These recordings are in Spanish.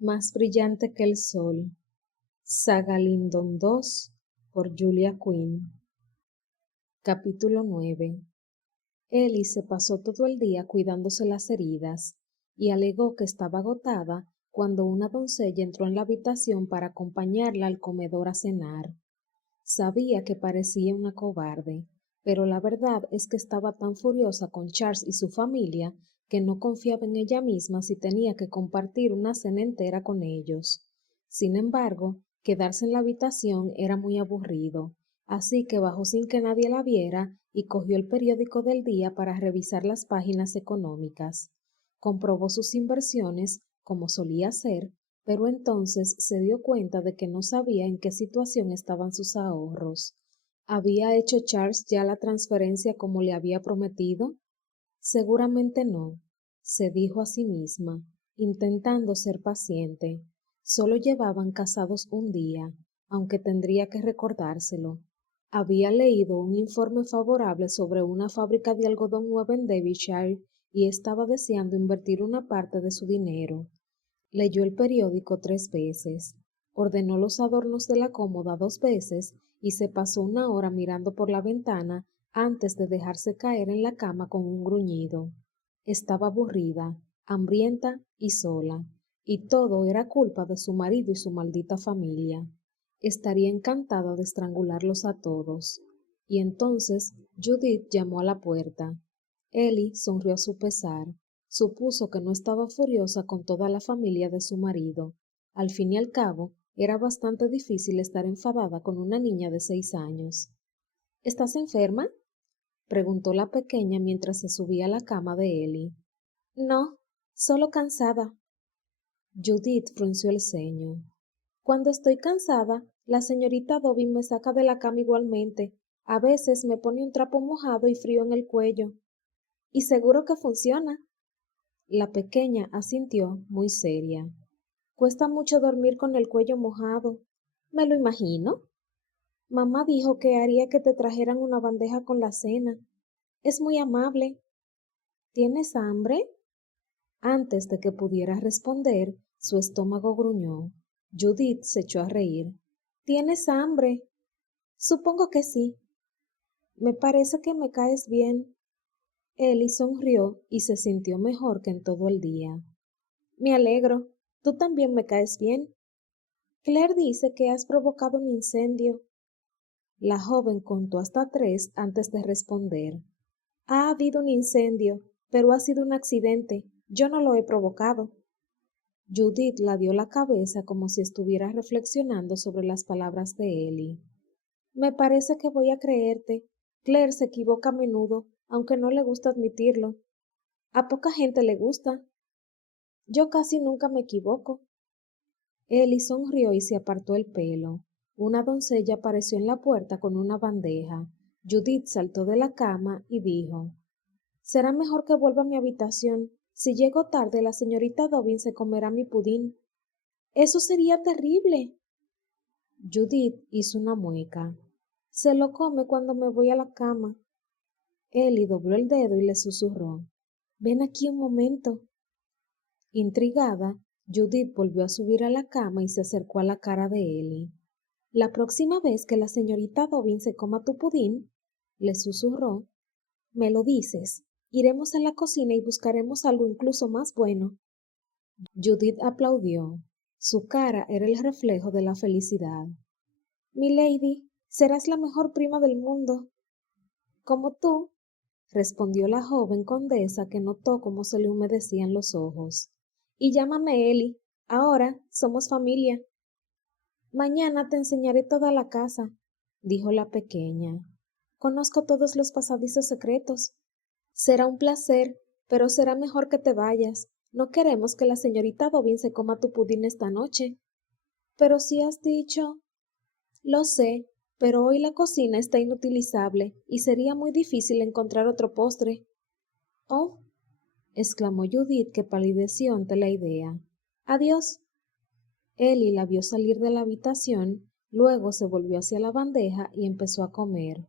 Más brillante que el sol. Saga Lyndon II por Julia Quinn. Capítulo 9. Ellie se pasó todo el día cuidándose las heridas y alegó que estaba agotada cuando una doncella entró en la habitación para acompañarla al comedor a cenar. Sabía que parecía una cobarde, pero la verdad es que estaba tan furiosa con Charles y su familia que no confiaba en ella misma si tenía que compartir una cena entera con ellos. Sin embargo, quedarse en la habitación era muy aburrido, así que bajó sin que nadie la viera y cogió el periódico del día para revisar las páginas económicas. Comprobó sus inversiones, como solía hacer, pero entonces se dio cuenta de que no sabía en qué situación estaban sus ahorros. ¿Había hecho Charles ya la transferencia como le había prometido? Seguramente no, se dijo a sí misma, intentando ser paciente. Solo llevaban casados un día, aunque tendría que recordárselo. Había leído un informe favorable sobre una fábrica de algodón nueva en Derbyshire y estaba deseando invertir una parte de su dinero. Leyó el periódico 3 veces, ordenó los adornos de la cómoda 2 veces y se pasó una hora mirando por la ventana antes de dejarse caer en la cama con un gruñido. Estaba aburrida, hambrienta y sola, y todo era culpa de su marido y su maldita familia. Estaría encantada de estrangularlos a todos. Y entonces Judith llamó a la puerta. Ellie sonrió a su pesar. Supuso que no estaba furiosa con toda la familia de su marido. Al fin y al cabo, era bastante difícil estar enfadada con una niña de 6 años. ¿Estás enferma? Preguntó la pequeña mientras se subía a la cama de Ellie. No, solo cansada. Judith frunció el ceño. Cuando estoy cansada, la señorita Dobby me saca de la cama igualmente. A veces me pone un trapo mojado y frío en el cuello. Y seguro que funciona. La pequeña asintió muy seria. Cuesta mucho dormir con el cuello mojado. Me lo imagino. Mamá dijo que haría que te trajeran una bandeja con la cena. Es muy amable. ¿Tienes hambre? Antes de que pudiera responder, su estómago gruñó. Judith se echó a reír. ¿Tienes hambre? Supongo que sí. Me parece que me caes bien. Ellie sonrió y se sintió mejor que en todo el día. Me alegro. Tú también me caes bien. Claire dice que has provocado un incendio. La joven contó hasta 3 antes de responder. Ha habido un incendio, pero ha sido un accidente. Yo no lo he provocado. Judith la dio la cabeza como si estuviera reflexionando sobre las palabras de Ellie. Me parece que voy a creerte. Claire se equivoca a menudo, aunque no le gusta admitirlo. A poca gente le gusta. Yo casi nunca me equivoco. Ellie sonrió y se apartó el pelo. Una doncella apareció en la puerta con una bandeja. Judith saltó de la cama y dijo, «Será mejor que vuelva a mi habitación. Si llego tarde, la señorita Dobbin se comerá mi pudín». «Eso sería terrible». Judith hizo una mueca. «Se lo come cuando me voy a la cama». Ellie dobló el dedo y le susurró, «Ven aquí un momento». Intrigada, Judith volvió a subir a la cama y se acercó a la cara de Ellie. «La próxima vez que la señorita Dobbin se coma tu pudín», le susurró, «me lo dices. Iremos a la cocina y buscaremos algo incluso más bueno». Judith aplaudió. Su cara era el reflejo de la felicidad. «Milady, serás la mejor prima del mundo». «Como tú», respondió la joven condesa que notó cómo se le humedecían los ojos. «Y llámame Ellie. Ahora somos familia». «Mañana te enseñaré toda la casa», dijo la pequeña. «Conozco todos los pasadizos secretos». «Será un placer, pero será mejor que te vayas. No queremos que la señorita Dobbin se coma tu pudín esta noche». «Pero si has dicho...» «Lo sé, pero hoy la cocina está inutilizable y sería muy difícil encontrar otro postre». «Oh», exclamó Judith, que palideció ante la idea. «Adiós». Ellie la vio salir de la habitación, luego se volvió hacia la bandeja y empezó a comer.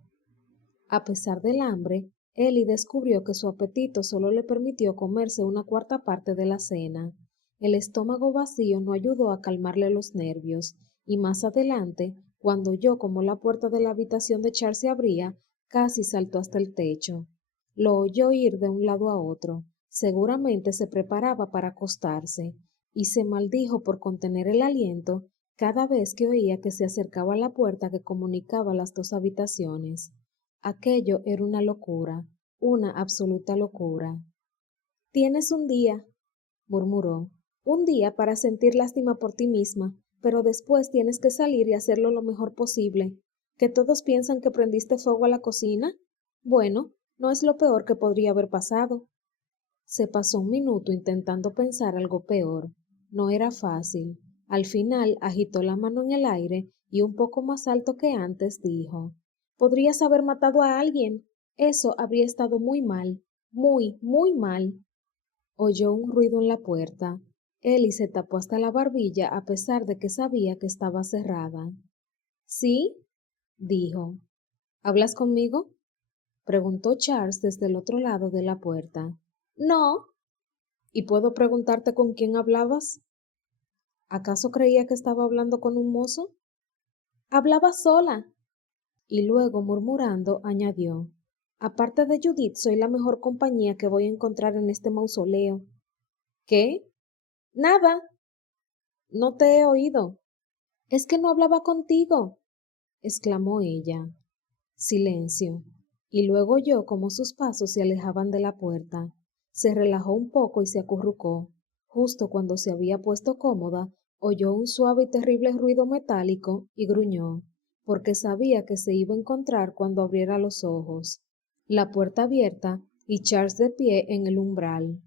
A pesar del hambre, Ellie descubrió que su apetito solo le permitió comerse una cuarta parte de la cena. El estómago vacío no ayudó a calmarle los nervios, y más adelante, cuando oyó como la puerta de la habitación de Charles se abría, casi saltó hasta el techo. Lo oyó ir de un lado a otro. Seguramente se preparaba para acostarse, y se maldijo por contener el aliento cada vez que oía que se acercaba a la puerta que comunicaba las dos habitaciones. Aquello era una locura, una absoluta locura. Tienes un día, murmuró, un día para sentir lástima por ti misma, pero después tienes que salir y hacerlo lo mejor posible. ¿Que todos piensan que prendiste fuego a la cocina? Bueno, no es lo peor que podría haber pasado. Se pasó un minuto intentando pensar algo peor. No era fácil. Al final agitó la mano en el aire y un poco más alto que antes dijo: Podrías haber matado a alguien. Eso habría estado muy mal. Muy, muy mal. Oyó un ruido en la puerta. Ellie se tapó hasta la barbilla a pesar de que sabía que estaba cerrada. ¿Sí? Dijo. ¿Hablas conmigo? Preguntó Charles desde el otro lado de la puerta. No. ¿Y puedo preguntarte con quién hablabas? ¿Acaso creía que estaba hablando con un mozo? Hablaba sola. Y luego, murmurando, añadió: Aparte de Judith, soy la mejor compañía que voy a encontrar en este mausoleo. ¿Qué? Nada. No te he oído. Es que no hablaba contigo, exclamó ella. Silencio. Y luego oyó cómo sus pasos se alejaban de la puerta. Se relajó un poco y se acurrucó. Justo cuando se había puesto cómoda, oyó un suave y terrible ruido metálico y gruñó, porque sabía que se iba a encontrar cuando abriera los ojos. La puerta abierta y Charles de pie en el umbral.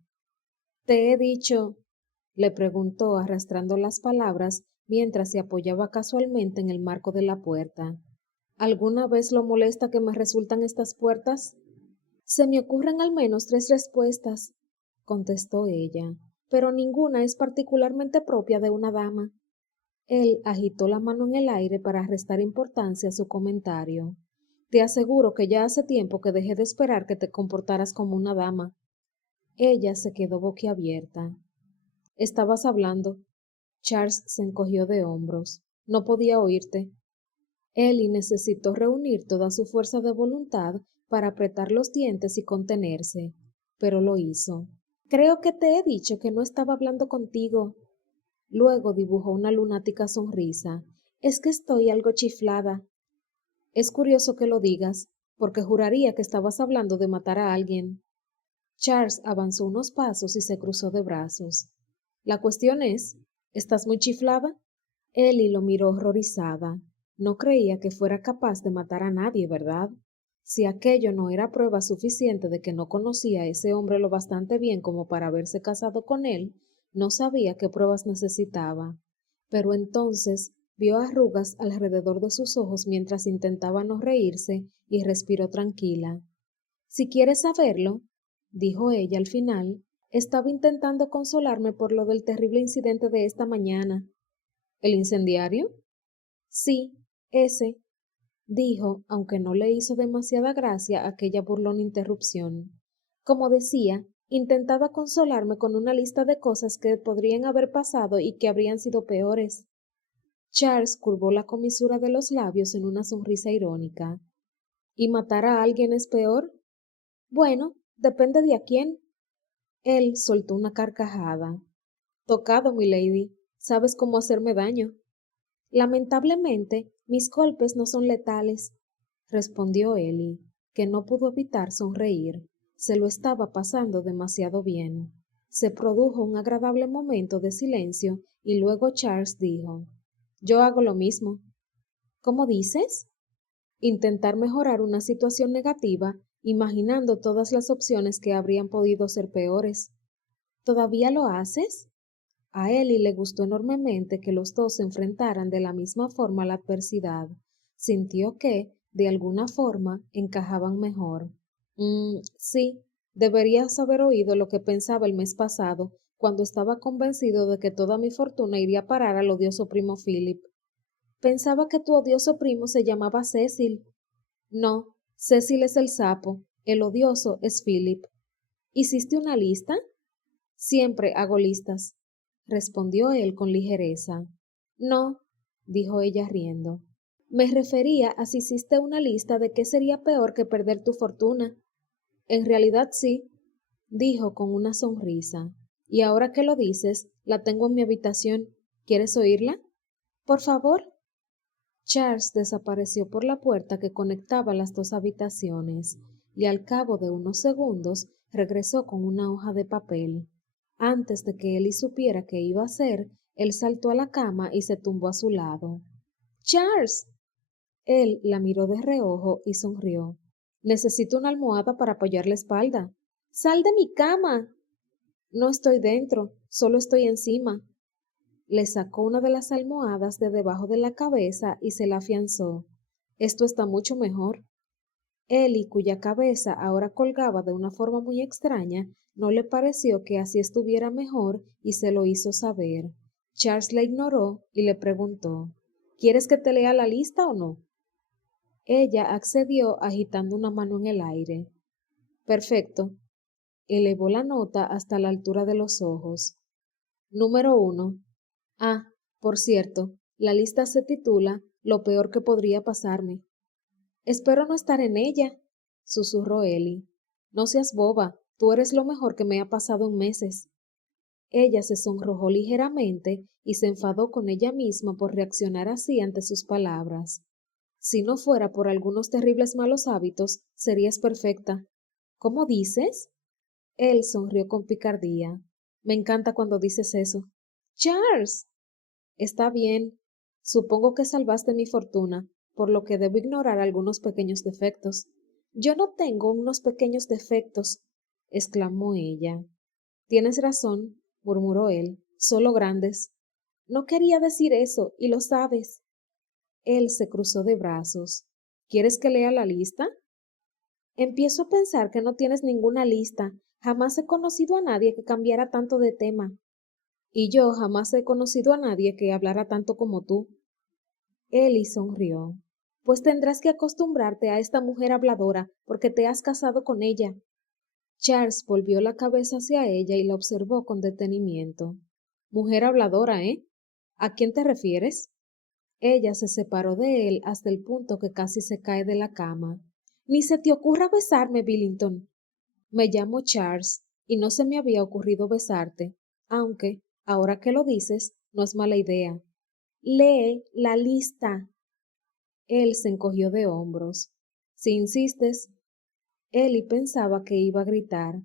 Te he dicho, le preguntó arrastrando las palabras mientras se apoyaba casualmente en el marco de la puerta. ¿Alguna vez lo molesta que me resultan estas puertas? Se me ocurren al menos 3 respuestas, contestó ella, pero ninguna es particularmente propia de una dama. Él agitó la mano en el aire para restar importancia a su comentario. Te aseguro que ya hace tiempo que dejé de esperar que te comportaras como una dama. Ella se quedó boquiabierta. Estabas hablando. Charles se encogió de hombros. No podía oírte. Ellie necesitó reunir toda su fuerza de voluntad para apretar los dientes y contenerse, pero lo hizo. Creo que te he dicho que no estaba hablando contigo. Luego dibujó una lunática sonrisa. Es que estoy algo chiflada. Es curioso que lo digas, porque juraría que estabas hablando de matar a alguien. Charles avanzó unos pasos y se cruzó de brazos. La cuestión es, ¿estás muy chiflada? Ellie lo miró horrorizada. No creía que fuera capaz de matar a nadie, ¿verdad? Si aquello no era prueba suficiente de que no conocía a ese hombre lo bastante bien como para haberse casado con él, no sabía qué pruebas necesitaba. Pero entonces vio arrugas alrededor de sus ojos mientras intentaba no reírse y respiró tranquila. Si quieres saberlo, dijo ella al final, estaba intentando consolarme por lo del terrible incidente de esta mañana. ¿El incendiario? Sí, ese, dijo, aunque no le hizo demasiada gracia aquella burlona interrupción. Como decía, intentaba consolarme con una lista de cosas que podrían haber pasado y que habrían sido peores. Charles curvó la comisura de los labios en una sonrisa irónica. ¿Y matar a alguien es peor? Bueno, depende de a quién. Él soltó una carcajada. Tocado, milady. Sabes cómo hacerme daño. Lamentablemente, mis golpes no son letales, respondió Ellie, que no pudo evitar sonreír. Se lo estaba pasando demasiado bien. Se produjo un agradable momento de silencio y luego Charles dijo: Yo hago lo mismo. ¿Cómo dices? Intentar mejorar una situación negativa, imaginando todas las opciones que habrían podido ser peores. ¿Todavía lo haces? A Ellie le gustó enormemente que los dos se enfrentaran de la misma forma a la adversidad. Sintió que, de alguna forma, encajaban mejor. Sí, deberías haber oído lo que pensaba el mes pasado, cuando estaba convencido de que toda mi fortuna iría a parar al odioso primo Philip. Pensaba que tu odioso primo se llamaba Cecil. No, Cecil es el sapo, el odioso es Philip. ¿Hiciste una lista? Siempre hago listas. respondió él con ligereza. No, dijo ella riendo. Me refería a si hiciste una lista de qué sería peor que perder tu fortuna. En realidad sí, dijo con una sonrisa. Y ahora que lo dices, la tengo en mi habitación. ¿Quieres oírla? Por favor. Charles desapareció por la puerta que conectaba las dos habitaciones y al cabo de unos segundos regresó con una hoja de papel. Antes de que Ellie supiera qué iba a hacer, él saltó a la cama y se tumbó a su lado. Charles. Él la miró de reojo y sonrió. Necesito una almohada para apoyar la espalda. ¡Sal de mi cama! No estoy dentro, solo estoy encima. Le sacó una de las almohadas de debajo de la cabeza y se la afianzó. Esto está mucho mejor. Ellie, cuya cabeza ahora colgaba de una forma muy extraña, no le pareció que así estuviera mejor y se lo hizo saber. Charles la ignoró y le preguntó, ¿quieres que te lea la lista o no? Ella accedió agitando una mano en el aire. Perfecto. Elevó la nota hasta la altura de los ojos. Número 1. Ah, por cierto, la lista se titula Lo peor que podría pasarme. Espero no estar en ella, susurró Ellie. No seas boba, tú eres lo mejor que me ha pasado en meses. Ella se sonrojó ligeramente y se enfadó con ella misma por reaccionar así ante sus palabras. Si no fuera por algunos terribles malos hábitos, serías perfecta. ¿Cómo dices? Él sonrió con picardía. Me encanta cuando dices eso. Charles. Está bien. Supongo que salvaste mi fortuna, por lo que debo ignorar algunos pequeños defectos. Yo no tengo unos pequeños defectos, exclamó ella. Tienes razón, murmuró él, solo grandes. No quería decir eso, y lo sabes. Él se cruzó de brazos. ¿Quieres que lea la lista? Empiezo a pensar que no tienes ninguna lista. Jamás he conocido a nadie que cambiara tanto de tema. Y yo jamás he conocido a nadie que hablara tanto como tú. Ellie sonrió. Pues tendrás que acostumbrarte a esta mujer habladora, porque te has casado con ella. Charles volvió la cabeza hacia ella y la observó con detenimiento. Mujer habladora, ¿eh? ¿A quién te refieres? Ella se separó de él hasta el punto que casi se cae de la cama. Ni se te ocurra besarme, Billington. Me llamo Charles y no se me había ocurrido besarte, aunque, ahora que lo dices, no es mala idea. Lee la lista. Él se encogió de hombros. Si insistes, Ellie pensaba que iba a gritar.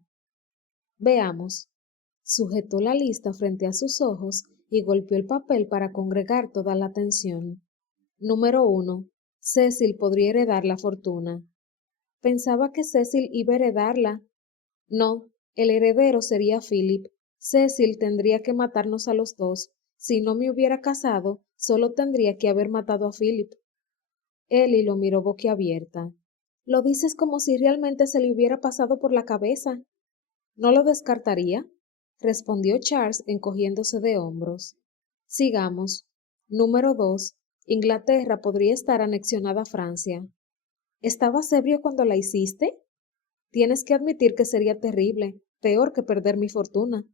Veamos. Sujetó la lista frente a sus ojos y golpeó el papel para congregar toda la atención. Número 1. Cecil podría heredar la fortuna. Pensaba que Cecil iba a heredarla. No, el heredero sería Philip. Cecil tendría que matarnos a los dos. Si no me hubiera casado, solo tendría que haber matado a Philip. Ellie lo miró boquiabierta. Lo dices como si realmente se le hubiera pasado por la cabeza. No lo descartaría, respondió Charles encogiéndose de hombros. Sigamos. Número 2. Inglaterra podría estar anexionada a Francia. ¿Estabas ebrio cuando la hiciste? Tienes que admitir que sería terrible, peor que perder mi fortuna.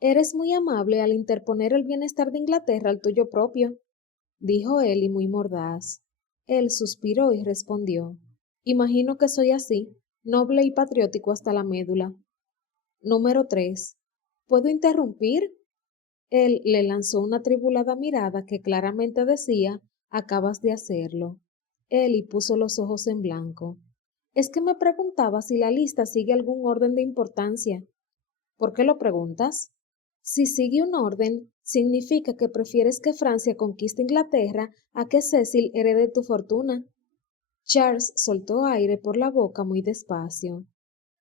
Eres muy amable al interponer el bienestar de Inglaterra al tuyo propio, dijo él y muy mordaz. Él suspiró y respondió. Imagino que soy así, noble y patriótico hasta la médula. Número 3. ¿Puedo interrumpir? Él le lanzó una atribulada mirada que claramente decía, acabas de hacerlo. Él puso los ojos en blanco. Es que me preguntaba si la lista sigue algún orden de importancia. ¿Por qué lo preguntas? Si sigue un orden, significa que prefieres que Francia conquiste Inglaterra a que Cecil herede tu fortuna. Charles soltó aire por la boca muy despacio.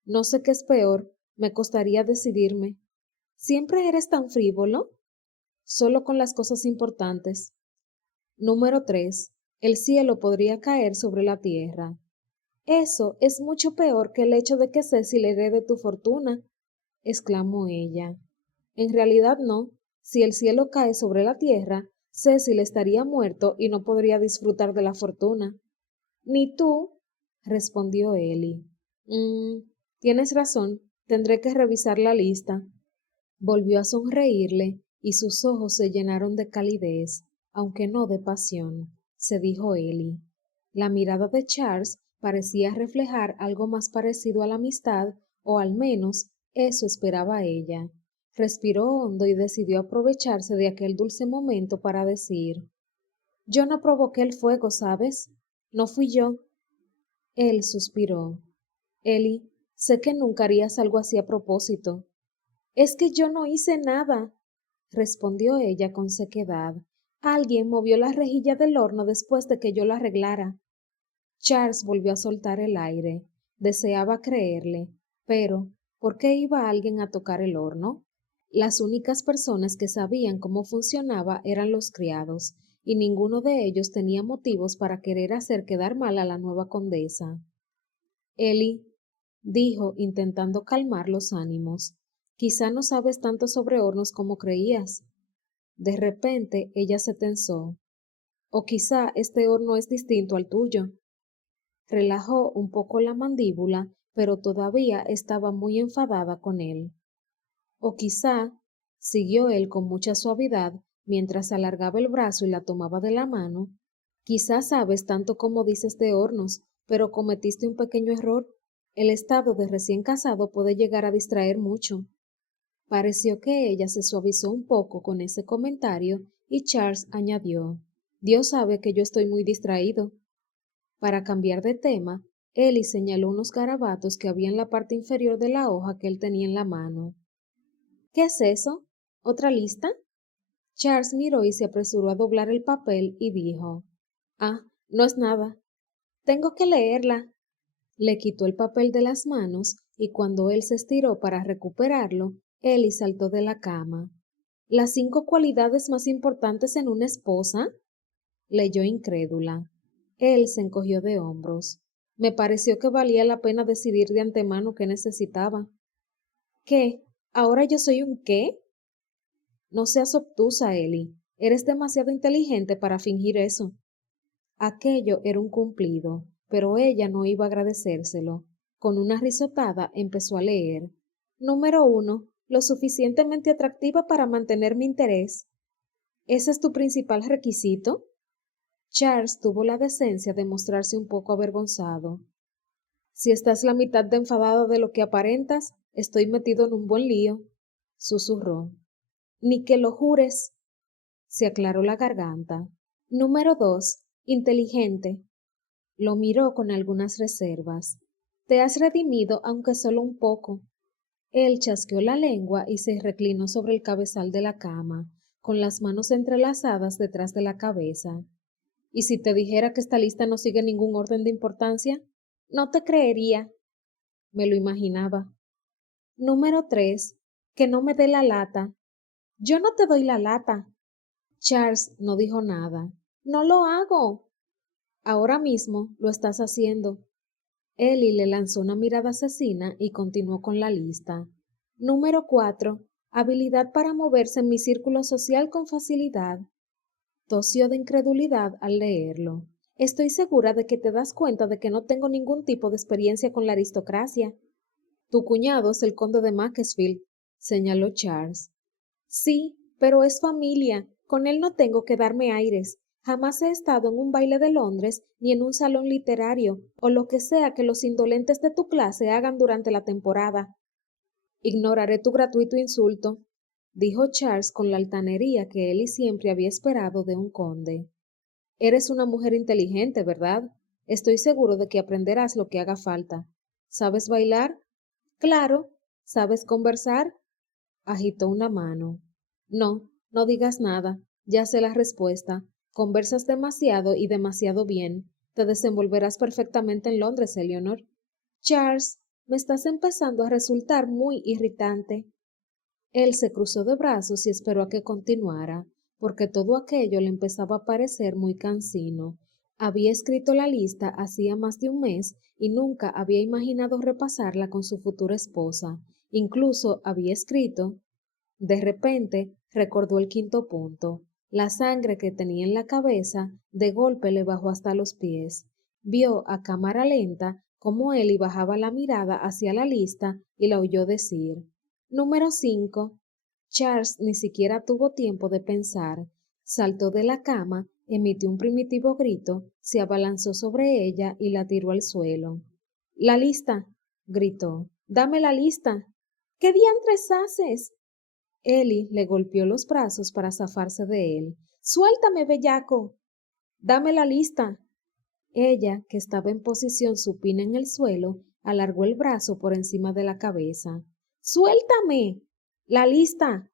No sé qué es peor, me costaría decidirme. ¿Siempre eres tan frívolo? Solo con las cosas importantes. Número 3. El cielo podría caer sobre la tierra. Eso es mucho peor que el hecho de que Cecil herede tu fortuna, exclamó ella. En realidad no. Si el cielo cae sobre la tierra, Cecil estaría muerto y no podría disfrutar de la fortuna. Ni tú, respondió Ellie. Tienes razón, tendré que revisar la lista. Volvió a sonreírle y sus ojos se llenaron de calidez, aunque no de pasión, se dijo Ellie. La mirada de Charles parecía reflejar algo más parecido a la amistad, o al menos eso esperaba ella. Respiró hondo y decidió aprovecharse de aquel dulce momento para decir: Yo no provoqué el fuego, ¿sabes? No fui yo. Él suspiró. Ellie, sé que nunca harías algo así a propósito. Es que yo no hice nada, respondió ella con sequedad. Alguien movió la rejilla del horno después de que yo la arreglara. Charles volvió a soltar el aire. Deseaba creerle, pero ¿por qué iba alguien a tocar el horno? Las únicas personas que sabían cómo funcionaba eran los criados, y ninguno de ellos tenía motivos para querer hacer quedar mal a la nueva condesa. Ellie, dijo, intentando calmar los ánimos, quizá no sabes tanto sobre hornos como creías. De repente ella se tensó. O quizá este horno es distinto al tuyo. Relajó un poco la mandíbula, pero todavía estaba muy enfadada con él. O quizá, siguió él con mucha suavidad, mientras alargaba el brazo y la tomaba de la mano, quizá sabes tanto como dices de hornos, pero cometiste un pequeño error. El estado de recién casado puede llegar a distraer mucho. Pareció que ella se suavizó un poco con ese comentario y Charles añadió: Dios sabe que yo estoy muy distraído. Para cambiar de tema, Ellie señaló unos garabatos que había en la parte inferior de la hoja que él tenía en la mano. ¿Qué es eso? ¿Otra lista? Charles miró y se apresuró a doblar el papel y dijo: Ah, no es nada. Tengo que leerla. Le quitó el papel de las manos y cuando él se estiró para recuperarlo, Ellie saltó de la cama. ¿Las 5 cualidades más importantes en una esposa? Leyó incrédula. Él se encogió de hombros. Me pareció que valía la pena decidir de antemano qué necesitaba. ¿Qué? ¿Ahora yo soy un qué? No seas obtusa, Ellie. Eres demasiado inteligente para fingir eso. Aquello era un cumplido, pero ella no iba a agradecérselo. Con una risotada empezó a leer. Número 1. Lo suficientemente atractiva para mantener mi interés. ¿Ese es tu principal requisito? Charles tuvo la decencia de mostrarse un poco avergonzado. Si estás la mitad de enfadado de lo que aparentas, estoy metido en un buen lío, susurró. Ni que lo jures. Se aclaró la garganta. Número 2. Inteligente. Lo miró con algunas reservas. Te has redimido, aunque solo un poco. Él chasqueó la lengua y se reclinó sobre el cabezal de la cama, con las manos entrelazadas detrás de la cabeza. ¿Y si te dijera que esta lista no sigue ningún orden de importancia? No te creería. Me lo imaginaba. Número 3. Que no me dé la lata. Yo no te doy la lata. Charles no dijo nada. No lo hago. Ahora mismo lo estás haciendo. Ellie le lanzó una mirada asesina y continuó con la lista. Número 4. Habilidad para moverse en mi círculo social con facilidad. Tosió de incredulidad al leerlo. Estoy segura de que te das cuenta de que no tengo ningún tipo de experiencia con la aristocracia. Tu cuñado es el conde de Macclesfield, señaló Charles. Sí, pero es familia. Con él no tengo que darme aires. Jamás he estado en un baile de Londres ni en un salón literario, o lo que sea que los indolentes de tu clase hagan durante la temporada. Ignoraré tu gratuito insulto, dijo Charles con la altanería que él y siempre había esperado de un conde. Eres una mujer inteligente, ¿verdad? Estoy seguro de que aprenderás lo que haga falta. ¿Sabes bailar? Claro. ¿Sabes conversar? Agitó una mano. No, no digas nada. Ya sé la respuesta. Conversas demasiado y demasiado bien. Te desenvolverás perfectamente en Londres, Eleanor. Charles, me estás empezando a resultar muy irritante. Él se cruzó de brazos y esperó a que continuara, porque todo aquello le empezaba a parecer muy cansino. Había escrito la lista hacía más de un mes y nunca había imaginado repasarla con su futura esposa. Incluso había escrito. De repente recordó el quinto punto. La sangre que tenía en la cabeza de golpe le bajó hasta los pies. Vio a cámara lenta cómo Ellie bajaba la mirada hacia la lista y la oyó decir: Número 5. Charles ni siquiera tuvo tiempo de pensar. Saltó de la cama, emitió un primitivo grito, se abalanzó sobre ella y la tiró al suelo. «¡La lista!», gritó. «¡Dame la lista!». «¿Qué diantres haces?». Ellie le golpeó los brazos para zafarse de él. «¡Suéltame, bellaco!». «Dame la lista». Ella, que estaba en posición supina en el suelo, alargó el brazo por encima de la cabeza. «¡Suéltame! ¡La lista!»,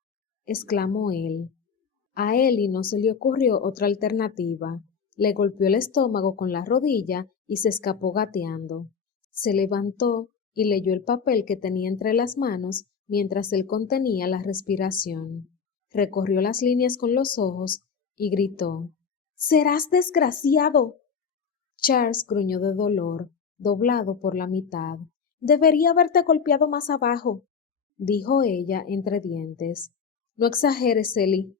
exclamó él. A Ellie no se le ocurrió otra alternativa. Le golpeó el estómago con la rodilla y se escapó gateando. Se levantó y leyó el papel que tenía entre las manos mientras él contenía la respiración. Recorrió las líneas con los ojos y gritó: «¡Serás desgraciado!». Charles gruñó de dolor, doblado por la mitad. «Debería haberte golpeado más abajo», dijo ella entre dientes. «No exageres, Ellie».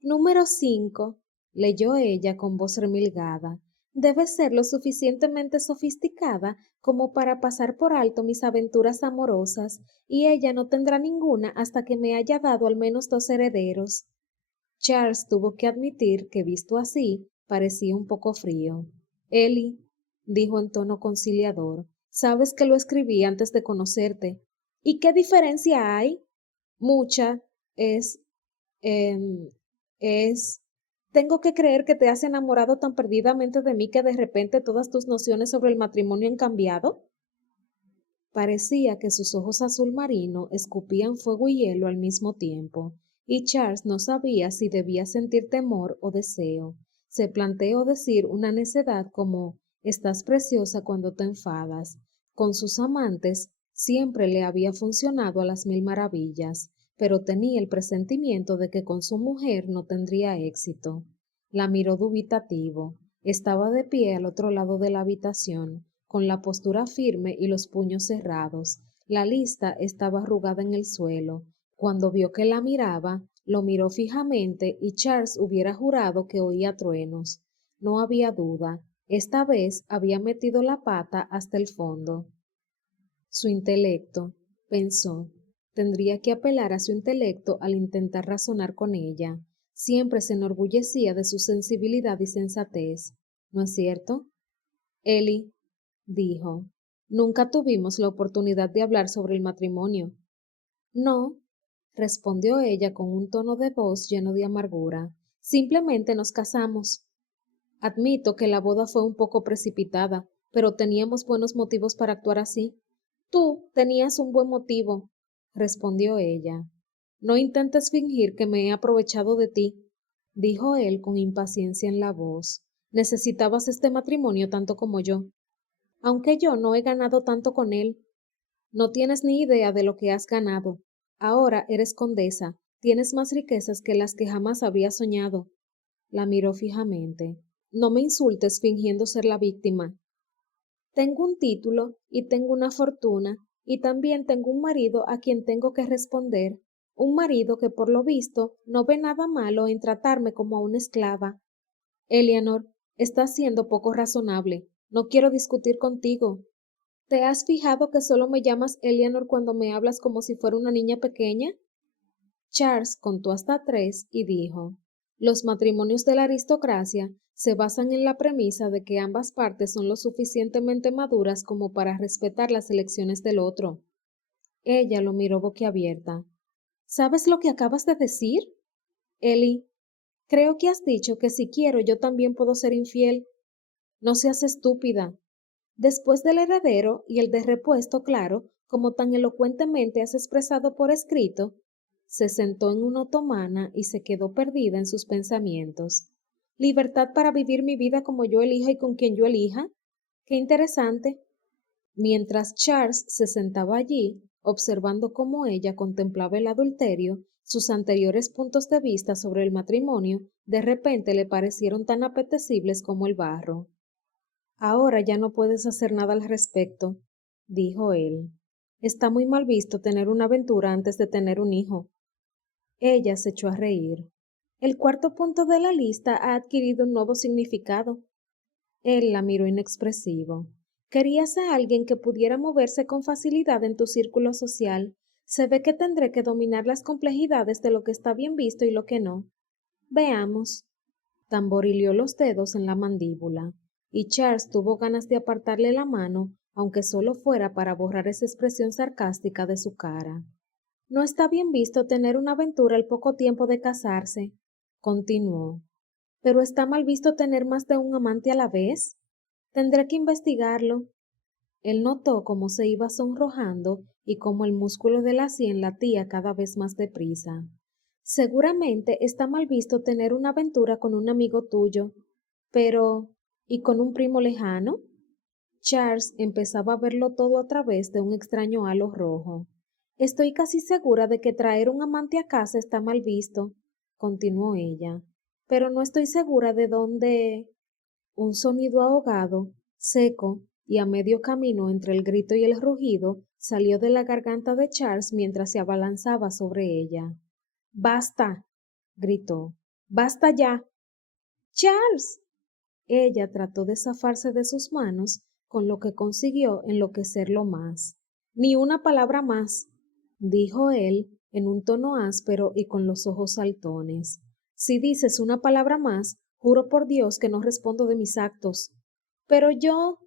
Número 5, leyó ella con voz remilgada. «Debe ser lo suficientemente sofisticada como para pasar por alto mis aventuras amorosas, y ella no tendrá ninguna hasta que me haya dado al menos 2 herederos». Charles tuvo que admitir que, visto así, parecía un poco frío. «Ellie», dijo en tono conciliador, «sabes que lo escribí antes de conocerte». «¿Y qué diferencia hay?». «Mucha. Es... em, es... Tengo que creer que te has enamorado tan perdidamente de mí que de repente todas tus nociones sobre el matrimonio han cambiado». Parecía que sus ojos azul marino escupían fuego y hielo al mismo tiempo, y Charles no sabía si debía sentir temor o deseo. Se planteó decir una necedad como «estás preciosa cuando te enfadas». Con sus amantes siempre le había funcionado a las 1000 maravillas, pero tenía el presentimiento de que con su mujer no tendría éxito. La miró dubitativo. Estaba de pie al otro lado de la habitación, con la postura firme y los puños cerrados. La lista estaba arrugada en el suelo. Cuando vio que la miraba, lo miró fijamente y Charles hubiera jurado que oía truenos. No había duda. Esta vez había metido la pata hasta el fondo. Su intelecto, pensó. Tendría que apelar a su intelecto al intentar razonar con ella. Siempre se enorgullecía de su sensibilidad y sensatez. ¿No es cierto? Ellie, dijo, nunca tuvimos la oportunidad de hablar sobre el matrimonio. No, respondió ella con un tono de voz lleno de amargura. Simplemente nos casamos. Admito que la boda fue un poco precipitada, pero teníamos buenos motivos para actuar así. Tú tenías un buen motivo, respondió ella. No intentes fingir que me he aprovechado de ti, dijo él con impaciencia en la voz. Necesitabas este matrimonio tanto como yo, aunque yo no he ganado tanto con él. No tienes ni idea de lo que has ganado. Ahora eres condesa, tienes más riquezas que las que jamás habría soñado. La miró fijamente. No me insultes fingiendo ser la víctima. Tengo un título y tengo una fortuna, y también tengo un marido a quien tengo que responder, un marido que por lo visto no ve nada malo en tratarme como a una esclava. Eleanor, estás siendo poco razonable. No quiero discutir contigo. ¿Te has fijado que solo me llamas Eleanor cuando me hablas como si fuera una niña pequeña? Charles contó hasta 3 y dijo: los matrimonios de la aristocracia se basan en la premisa de que ambas partes son lo suficientemente maduras como para respetar las elecciones del otro. Ella lo miró boquiabierta. ¿Sabes lo que acabas de decir? Ellie, creo que has dicho que si quiero yo también puedo ser infiel. No seas estúpida. Después del heredero y el de repuesto, claro, como tan elocuentemente has expresado por escrito, se sentó en una otomana y se quedó perdida en sus pensamientos. Libertad para vivir mi vida como yo elija y con quien yo elija. Qué interesante. Mientras Charles se sentaba allí, observando cómo ella contemplaba el adulterio, sus anteriores puntos de vista sobre el matrimonio de repente le parecieron tan apetecibles como el barro. Ahora ya no puedes hacer nada al respecto, dijo él. Está muy mal visto tener una aventura antes de tener un hijo. Ella se echó a reír. El cuarto punto de la lista ha adquirido un nuevo significado. Él la miró inexpresivo. Querías a alguien que pudiera moverse con facilidad en tu círculo social, Se ve que tendré que dominar las complejidades de lo que está bien visto y lo que no. Veamos. Tamborileó los dedos en la mandíbula, y Charles tuvo ganas de apartarle la mano, aunque solo fuera para borrar esa expresión sarcástica de su cara. No está bien visto tener una aventura al poco tiempo de casarse, continuó. Pero está mal visto tener más de un amante a la vez. Tendré que investigarlo. Él notó cómo se iba sonrojando y cómo el músculo de la sien latía cada vez más deprisa. Seguramente está mal visto tener una aventura con un amigo tuyo, pero ¿y con un primo lejano? Charles empezaba a verlo todo a través de un extraño halo rojo. Estoy casi segura de que traer un amante a casa está mal visto, continuó ella, pero no estoy segura de dónde. Un sonido ahogado, seco y a medio camino entre el grito y el rugido salió de la garganta de Charles mientras se abalanzaba sobre ella. ¡Basta! Gritó. ¡Basta ya! Charles. Ella trató de zafarse de sus manos, con lo que consiguió enloquecerlo más. Ni una palabra más, dijo él en un tono áspero y con los ojos saltones. Si dices una palabra más, juro por Dios que no respondo de mis actos. Pero yo.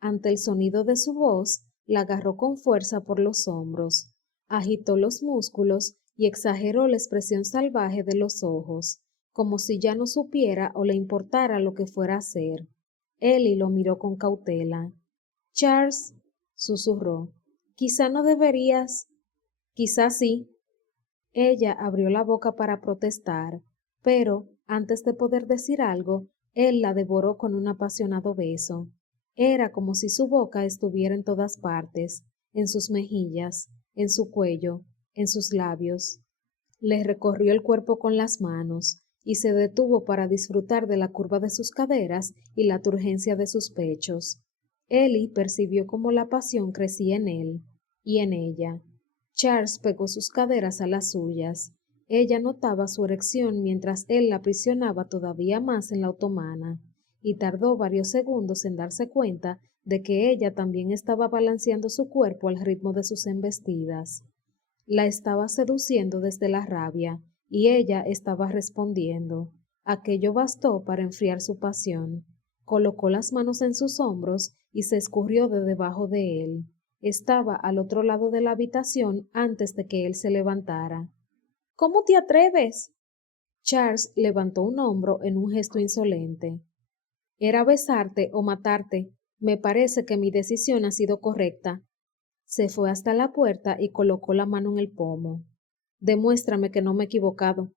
Ante el sonido de su voz, la agarró con fuerza por los hombros, agitó los músculos y exageró la expresión salvaje de los ojos, como si ya no supiera o le importara lo que fuera a hacer. Ellie lo miró con cautela. Charles, susurró, quizá no deberías. Quizá sí. Ella abrió la boca para protestar, pero, antes de poder decir algo, él la devoró con un apasionado beso. Era como si su boca estuviera en todas partes, en sus mejillas, en su cuello, en sus labios. Le recorrió el cuerpo con las manos y se detuvo para disfrutar de la curva de sus caderas y la turgencia de sus pechos. Ellie percibió cómo la pasión crecía en él y en ella. Charles pegó sus caderas a las suyas. Ella notaba su erección mientras él la aprisionaba todavía más en la otomana, y tardó varios segundos en darse cuenta de que ella también estaba balanceando su cuerpo al ritmo de sus embestidas. La estaba seduciendo desde la rabia, y ella estaba respondiendo. Aquello bastó para enfriar su pasión. Colocó las manos en sus hombros y se escurrió de debajo de él. Estaba al otro lado de la habitación antes de que él se levantara. ¿Cómo te atreves? Charles levantó un hombro en un gesto insolente. Era besarte o matarte. Me parece que mi decisión ha sido correcta. Se fue hasta la puerta y colocó la mano en el pomo. Demuéstrame que no me he equivocado.